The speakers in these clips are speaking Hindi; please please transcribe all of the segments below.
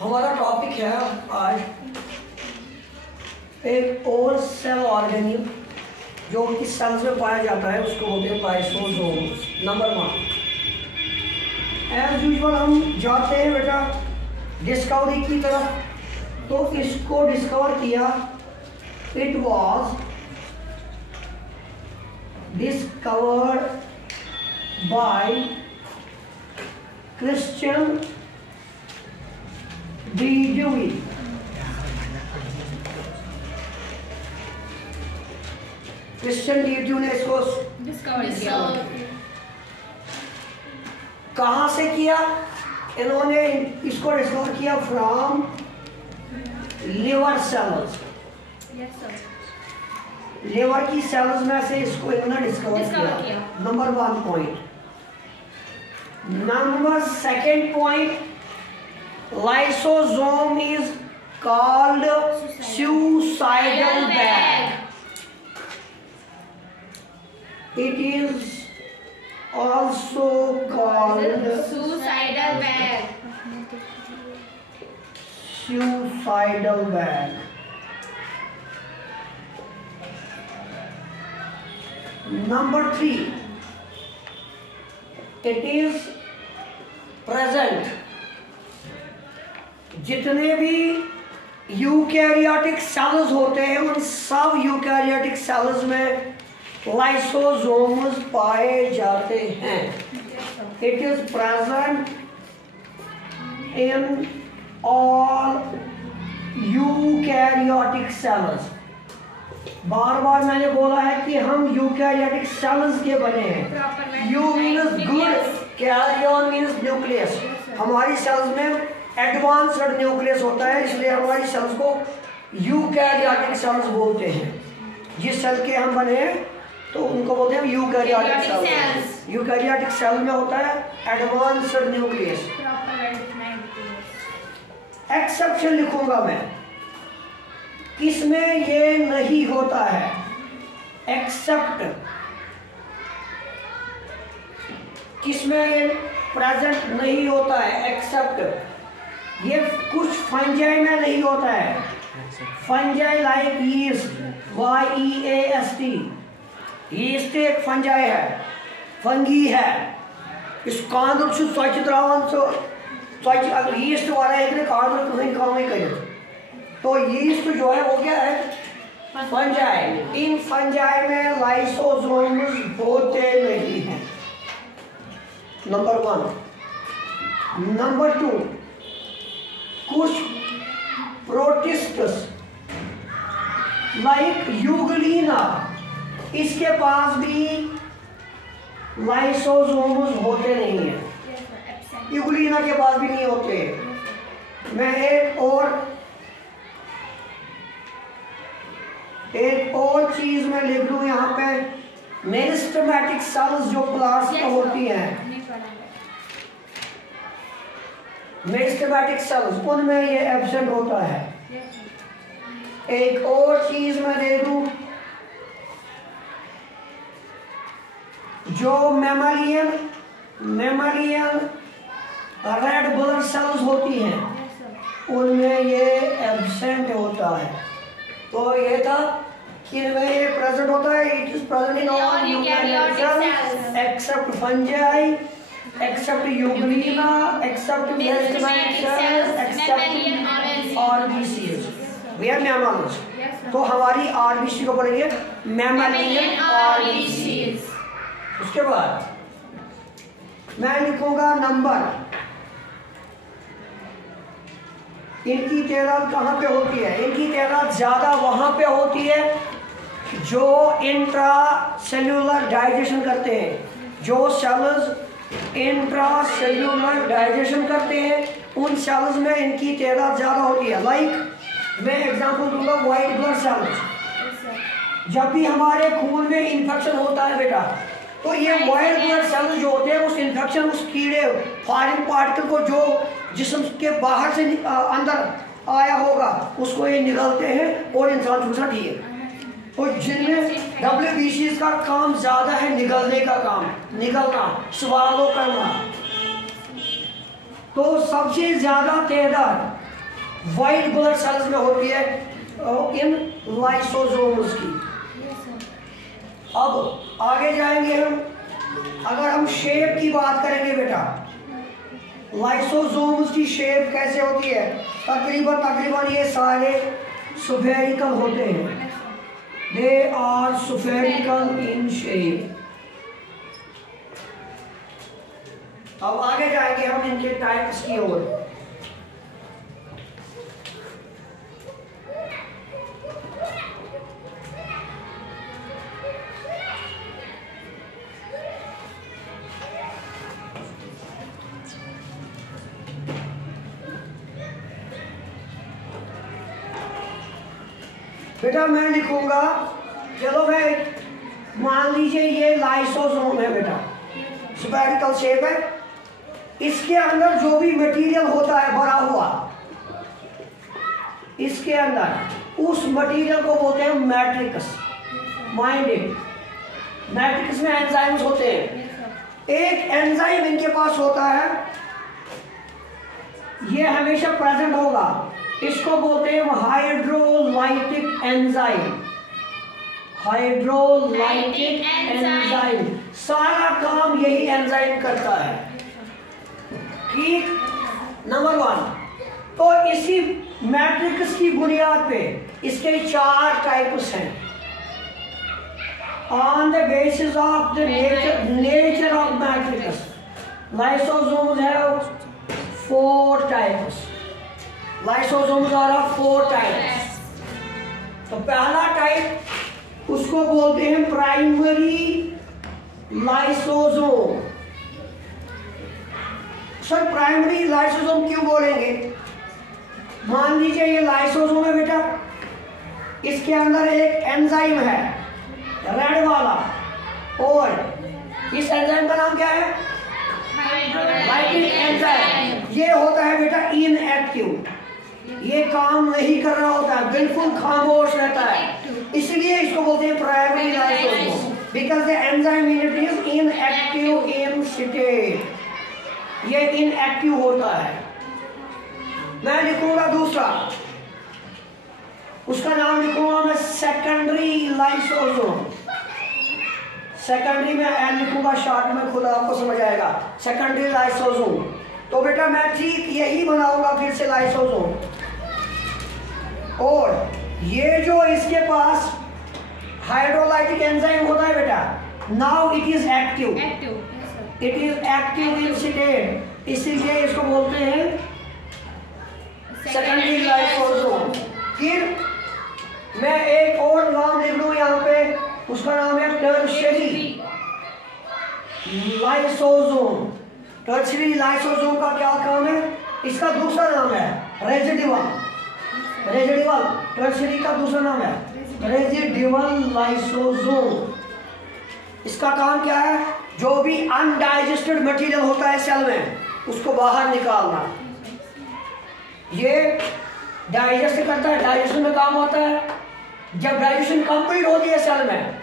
हमारा टॉपिक है आज एक और सेल ऑर्गेनिज्म जो कि सेल्स में पाया जाता है, उसको बोलते हैं लाइसोसोम्स। नंबर 1, एज यूजुअल हम जाते हैं बेटा डिस्कवरी की तरफ। तो इसको डिस्कवर किया, it was discovered by Christian de Duve. Christian de Duve ने इसको डिस्कवर किया। कहाँ से किया? इन्होंने इसको डिस्कवर किया फ्रॉम लिवर सेल्स। लिवर की सेल्स में से इसको इन्होंने डिस्कवर किया। Number 1 point. Number 2 point, lysosome is called suicidal bag. It is also called suicidal bag. Suicidal bag. Number 3, it is present. जितने भी यूकैरियोटिक सेल्स होते हैं उन सब यूकैरियोटिक सेल्स में लाइसोसोम्स पाए जाते हैं। It is present in all eukaryotic cells. बार बार मैंने बोला है कि हम यूकैरियोटिक सेल्स के बने हैं। Eu means good, karyon means nucleus. हमारी सेल्स में एडवांस्ड न्यूक्लियस होता है, इसलिए हमारी सेल्स को यूकैरियोटिक सेल्स बोलते हैं। जिस सेल के हम बने हैं तो उनको बोलते हैं यूकैरियोटिक सेल्स। यूकैरियोटिक सेल में होता है एडवांस्ड न्यूक्लियस। एक्सेप्शन लिखूंगा मैं, किसमें ये नहीं होता है? एक्सेप्ट किसमें ये प्रेजेंट नहीं होता है? एक्सेप्ट ये कुछ फंजाई में नहीं होता है। Fungi like yeast, YEAST। Yeast एक फंजाई है, फंगी है। इस कांदर से स्वच्छ द्रावन से स्वच्छ अगर यीस्ट वाला एक ने कांदर कहीं काम ही करे तो यीस्ट जो है वो क्या है? फंजाई। इन फंजाई में लाइसोसोम्स होते नहीं हैं। नंबर 1। नंबर 2, कुछ प्रोटिस्टस लाइक यूग्लिना, इसके पास भी लाइसोसोम्स होते नहीं है। यूग्लिना के पास भी नहीं होते। मैं एक और चीज में लिख लूं यहाँ पे, मेरिस्टेमेटिक सेल्स जो प्लांट्स में होती हैं, मेरिस्टेमेटिक सेल्स, उनमें ये एब्सेंट होता है। एक और चीज मैं दे दूं, जो मैमलियन रेड ब्लड सेल्स होती हैं उनमें ये एब्सेंट होता है। तो ये था कि इनमें ये प्रेजेंट होता है। It is present in all eukaryotic cells except fungi, except Euglena, except Meristematic cells, except RBCs. We are mammals. तो हमारी RBC को पढ़ेंगे mammalian RBCs। उसके बाद मैं लिखूंगा नंबर। इनकी तादाद कहाँ पे होती है? इनकी तादाद ज्यादा वहां पे होती है जो इंट्रा सेल्यूलर डाइजेशन करते हैं। जो सेल्स इंट्रासेल्यूलर डाइजेशन करते हैं उन सेल्स में इनकी तादाद ज़्यादा होती है। लाइक मैं एग्जांपल दूंगा, वाइट ब्लड सेल्स। जब भी हमारे खून में इन्फेक्शन होता है बेटा, तो ये वाइट ब्लड सेल्स जो होते हैं उस इन्फेक्शन, उस कीड़े फॉरेन पार्टिकल को जो जिस्म के बाहर से अंदर आया होगा उसको ये निगलते हैं और इंसान दूसरा ठीक है। और जिनमें WBCs का काम ज़्यादा है, निगलने का काम, निगलना, स्वालो करना। तो सबसे ज़्यादा तादाद व्हाइट ब्लड सेल्स में होती है इन लाइसोसोम्स की। अब आगे जाएंगे हम, अगर हम शेप की बात करेंगे बेटा, लाइसोसोम्स की शेप कैसे होती है? तकरीबन ये सारे स्फेरिकल होते हैं, they are spherical in shape. अब आगे जाएंगे हम इनके टाइप्स की ओर। बेटा मैं लिखूंगा, चलो मैं मान लीजिए ये लाइसोसोम है बेटा, स्फेरिकल शेप है, इसके अंदर जो भी मटेरियल होता है भरा हुआ, इसके अंदर उस मटेरियल को बोलते हैं मैट्रिक्स। माइंडेड, मैट्रिक्स में एंजाइम्स होते हैं। एक एंजाइम इनके पास होता है, ये हमेशा प्रेजेंट होगा, इसको बोलते हैं हाइड्रोलाइटिक एंजाइम। हाइड्रोलाइटिक एंजाइम, सारा काम यही एंजाइम करता है, ठीक। नंबर 1, तो इसी मैट्रिक्स की बुनियाद पे इसके 4 टाइप्स हैं। On the basis of the nature of matrix, lysosomes have 4 types. Lysosomes are of 4 types. तो पहला टाइप उसको बोलते हैं primary lysosome. Sir primary lysosome क्यों बोलेंगे? मान लीजिए ये लाइसोसोम है बेटा, इसके अंदर एक एंजाइम है रेड वाला, और इस एंजाइम का नाम क्या है? Hydrolytic enzyme. ये होता है बेटा इनएक्टिव, ये काम नहीं कर रहा होता है, बिल्कुल खामोश रहता है, इसलिए इसको बोलते हैं primary lysosome, because the enzyme in it is inactive in state, ये इनएक्टिव होता है। मैं लिखूंगा दूसरा, उसका नाम लिखूंगा मैं सेकेंडरी लाइसोसोम। सेकेंडरी में एन लिखूंगा शॉर्ट में, खुद आपको समझ आएगा, सेकेंडरी लाइसोसोम। तो बेटा मैं ठीक यही बनाऊंगा फिर से लाइसोसोम, और ये जो इसके पास हाइड्रोलाइटिक एंजाइम होता है बेटा, now it is active, it is active in state, इसीलिए इसको बोलते हैं सेकेंडरी लाइसोसोम। फिर मैं एक और नाम लिख लूं यहाँ पे, उसका नाम है टर्शियरी लाइसोसोम। टर्शियरी लाइसोसोम का क्या काम है? इसका दूसरा नाम है रेजिडुअल। रेजिडुअल टर्शियरी का दूसरा नाम है रेजिडुअल लाइसोसोम। इसका काम क्या है? जो भी अनडाइजेस्टेड मटेरियल होता है सेल में, उसको बाहर निकालना। ये डाइजेस्ट करता है, डाइजेशन में काम आता है। जब डाइजेशन कंप्लीट होती है सेल में,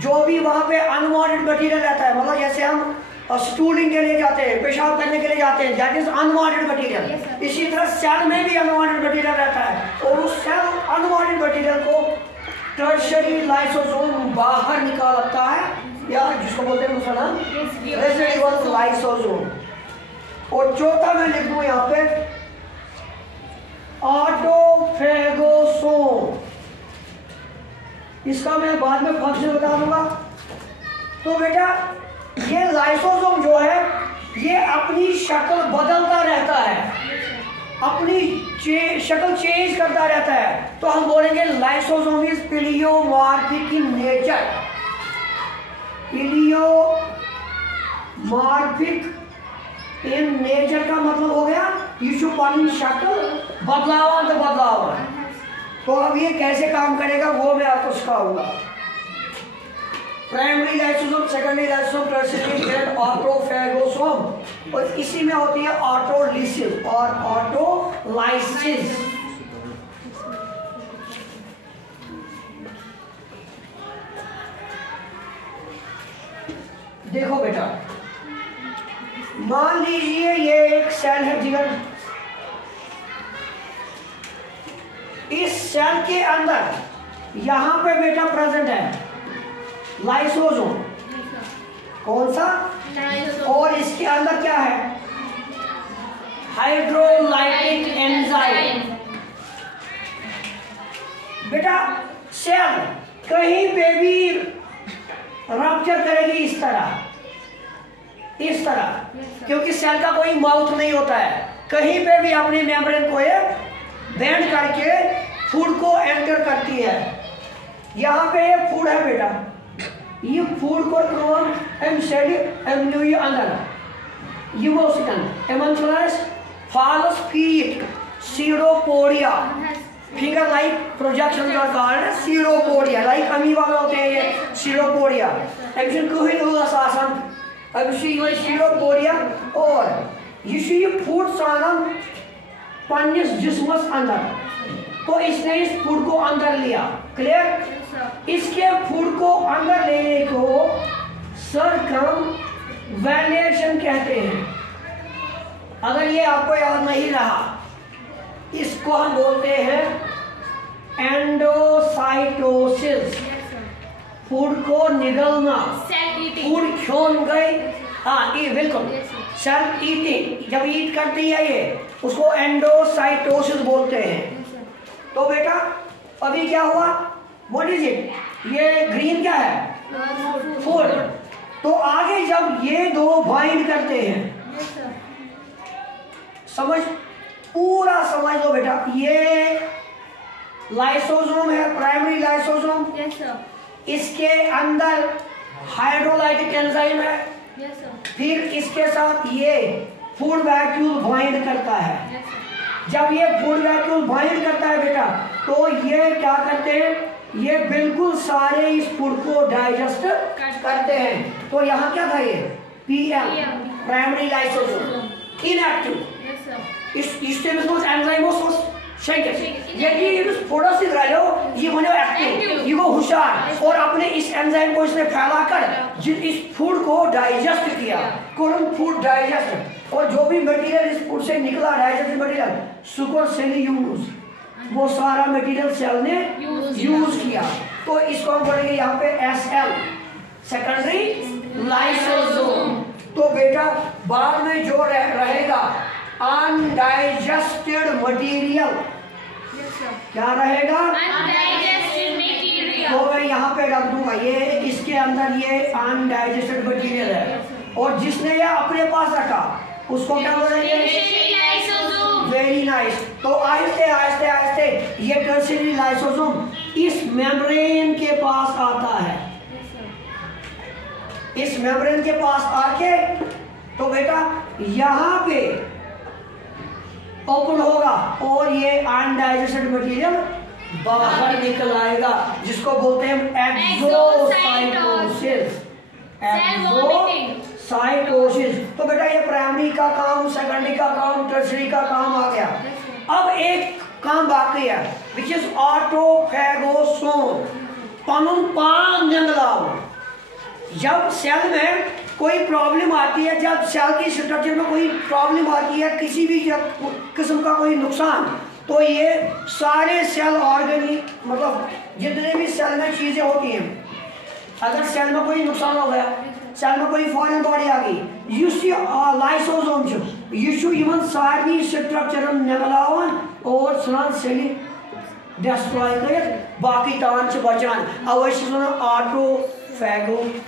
जो भी वहां पे अनवांटेड मटेरियल रहता है, मतलब जैसे हम स्टूलिंग के लिए जाते हैं, पेशाब करने के लिए जाते हैं, दैट इज अनवांटेड मटेरियल। इसी तरह सेल में भी अनवांटेड मटेरियल रहता है, और उस सेल अनवांटेड मटेरियल को टर्शियरी लाइसोसोम बाहर निकालता है, या जिसको बोलते हैं दूसरा नाम रेजिडुअल लाइसोसोम। और चौथा मैं लिख दूं यहाँ पे ऑटोफेगोसोम। इसका मैं बाद में फंक्शन बता दूंगा। तो बेटा ये लाइसोसोम जो है, ये अपनी शक्ल बदलता रहता है, अपनी शक्ल चेंज करता रहता है। तो हम बोलेंगे lysosome is pleomorphic in nature. Pleomorphic in nature का मतलब हो गया यीशु पानी शक्ल बदलावा तो बदलावा। तो अब ये कैसे काम करेगा वो मैं आपको सिखाऊंगा। Primary lysosome, secondary lysosome, tertiary and autophagosome, और इसी में होती है ऑटोलिसिस और ऑटोलाइसिस। देखो बेटा, मान लीजिए ये एक सेल है जिगर, इस सेल के अंदर यहाँ पे बेटा प्रेजेंट है लाइसोसोम। कौन सा? और इसके अंदर क्या है? Hydrolytic enzyme. बेटा सेल कहीं पे भी रप्चर करेगी इस तरह, क्योंकि सेल का कोई माउथ नहीं होता है। कहीं पे भी अपने मेम्ब्रेन को ये बेंड करके फूड को एंटर करती है। यहाँ पे ये फूड है बेटा, ये फूड को त्रोन अंदर false feet pseudopodia finger like projections are called pseudopodia, like amoeba में होते हैं ये pseudopodia। एक्शन को ही होगा सासन अब ये pseudopodia और ये फूड सानम पन्निस जिस्मस अंदर, तो इसने इस फूड को अंदर लिया। क्लियर? इसके फूड को अंदर लेने को सर्कमवेलेशन कहते हैं। अगर ये आपको याद नहीं रहा, इसको हम बोलते हैं एंडोसाइटोसिस। फूड को निगलना, फूड छोड़ गए। हाँ ये बिल्कुल सेल ईटिंग, जब ईट करती है ये, उसको एंडोसाइटोसिस बोलते हैं। तो बेटा अभी क्या हुआ? What is it? ये ग्रीन क्या है? फूड। तो आगे जब ये दो बाइंड करते हैं, समझ पूरा समझ लो बेटा, ये लाइसोसोम है, प्राइमरी लाइसोसोम। इसके अंदर हाइड्रोलाइटिक एंजाइम है। फिर इसके साथ ये फूड वैक्यूल बाइंड करता है। जब ये फूड वैक्यूल बाइंड करता है बेटा, तो ये क्या करते हैं? ये बिल्कुल सारे इस फूड को डाइजेस्ट करते हैं। तो यहाँ क्या था? ये पीएम प्राइमरी लाइसोसोम इनएक्टिव। ये बने एक्टिव, ये वो होशियार, और अपने इस एंजाइम को इसने फैलाकर इस फूड को डाइजेस्ट किया। फूड डाइजेस्ट, और जो भी मटेरियल इस फूड से निकला डाइजेस्टेड मटेरियल सुपर सेल्यूलोज, वो सारा मटेरियल सेल ने यूज किया। तो इसको हम बोलेंगे यहाँ पे SL सेकेंडरी लाइसोसोम। तो बेटा बाद में जो रहेगा अनडाइजेस्टेड मटेरियल, क्या रहेगा? Undigested material. तो मैं यहाँ पे रख दूंगा, ये इसके अंदर ये अनडाइजेस्टेड मटेरियल है, और जिसने ये अपने पास रखा उसको क्या बोलेंगे? Very nice. तो आहिस्ते आहिस्ते आहिस्ते ये टर्शियरी लाइसोसोम इस मेम्ब्रेन के पास आता है। इस मेम्ब्रेन के पास आके तो बेटा यहाँ पे ओपन होगा और ये अनडाइजेस्टेड मटेरियल बाहर निकल आएगा, जिसको बोलते हैं एक्सोसाइटोसिस। एक्सोसाइटोसिस। तो बेटा ये प्राइमरी का काम, सेकेंडरी का काम, टर्शियरी का काम आ गया। अब एक काम बाकी है, विच इज ऑटोफैगोसोम। पनुन पान जंगलाव। जब सेल में कोई प्रॉब्लम आती है, जब सेल की स्ट्रक्चर में कोई प्रॉब्लम आती है, किसी भी किस्म का कोई नुकसान, तो ये सारे सेल ऑर्गेनिक, मतलब जितने भी सेल में चीजें होती हैं, अगर सेल में कोई नुकसान हो गया, सेल में कोई फॉरेन बॉडी आ गई, लाइसोसोम इवन सारी स्ट्रक्चर निगलावन और सान सेल डिस्ट्रॉय कर बाकी तान से बचान। अवश्य ऑटोफैगोसोम।